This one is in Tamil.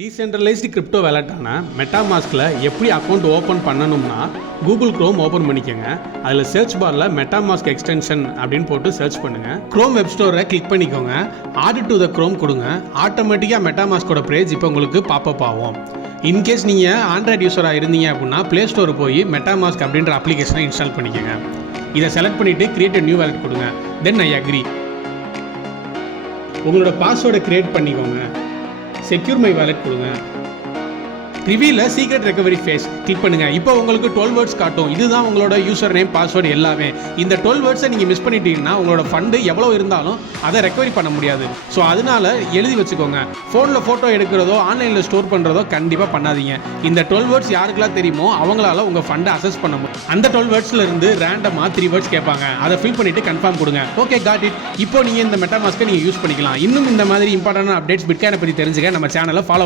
டீசென்ட்ரலைஸ்டு கிரிப்டோ வேலட்டான மெட்டாமாஸ்கில் எப்படி அக்கௌண்ட் ஓப்பன் பண்ணணும்னா கூகுள் க்ரோம் ஓப்பன் பண்ணிக்கோங்க. அதில் சர்ச் பாரில் மெட்டாமாஸ்க் எக்ஸ்டென்ஷன் அப்படின்னு போட்டு சர்ச் பண்ணுங்கள். க்ரோம் வெப் ஸ்டோரை கிளிக் பண்ணிக்கோங்க. ஆட் டு த க்ரோம் கொடுங்க. ஆட்டோமேட்டிக்காக மெட்டாமாஸ்கோட பேஜ் இப்போ உங்களுக்கு பாப்பப் ஆகும். இன்கேஸ் நீங்கள் ஆண்ட்ராய்டு யூஸராக இருந்தீங்க அப்படின்னா ப்ளே ஸ்டோர் போய் மெட்டாமாஸ்க் அப்படின்ற அப்ளிகேஷனை இன்ஸ்டால் பண்ணிக்கோங்க. இதை செலக்ட் பண்ணிவிட்டு கிரியேட் நியூ வேலட் கொடுங்க. தென் ஐ அக்ரி. உங்களோட பாஸ்வேர்டை கிரியேட் பண்ணிக்கோங்க. செக்யூர் மை வாலெட் கொடுங்க. ரிவீல சீக்ரெட் ரெக்கவரி ஃபேஸ் கிளிக் பண்ணுங்க. இப்போ உங்களுக்கு 12 வேர்ட்ஸ் காட்டும். இதுதான் உங்களோட யூசர் நேம், பாஸ்வேர்டு எல்லாமே. இந்த 12 வேர்ட்ஸை நீங்கள் மிஸ் பண்ணிட்டீங்கன்னா உங்களோட ஃபண்டு எவ்வளோ இருந்தாலும் அதை ரெக்கவரி பண்ண முடியாது. ஸோ அதனால எழுதி வச்சுக்கோங்க. ஃபோனில் ஃபோட்டோ எடுக்கிறதோ ஆன்லைனில் ஸ்டோர் பண்ணுறதோ கண்டிப்பாக பண்ணாதீங்க. இந்த 12 வேர்ட்ஸ் யாருக்கெல்லாம் தெரியுமோ அவங்களால உங்கள் ஃபண்டை அசஸ் பண்ண முடியும். அந்த 12 வேர்ட்ஸ்ல இருந்து ரேண்டமாக 3 வேர்ட்ஸ் கேட்பாங்க. அதை ஃபில் பண்ணிட்டு கன்ஃபார்ம் கொடுங்க. Okay, got it. இப்போ நீங்கள் இந்த மெட்டாமாஸ்கை நீங்கள் யூஸ் பண்ணிக்கலாம். இன்னும் இந்த மாதிரி இம்பார்ட்டன்டான அப்டேட்ஸ் பிட்காயினை பற்றி தெரிஞ்சுக்க நம்ம சேனலை ஃபாலோ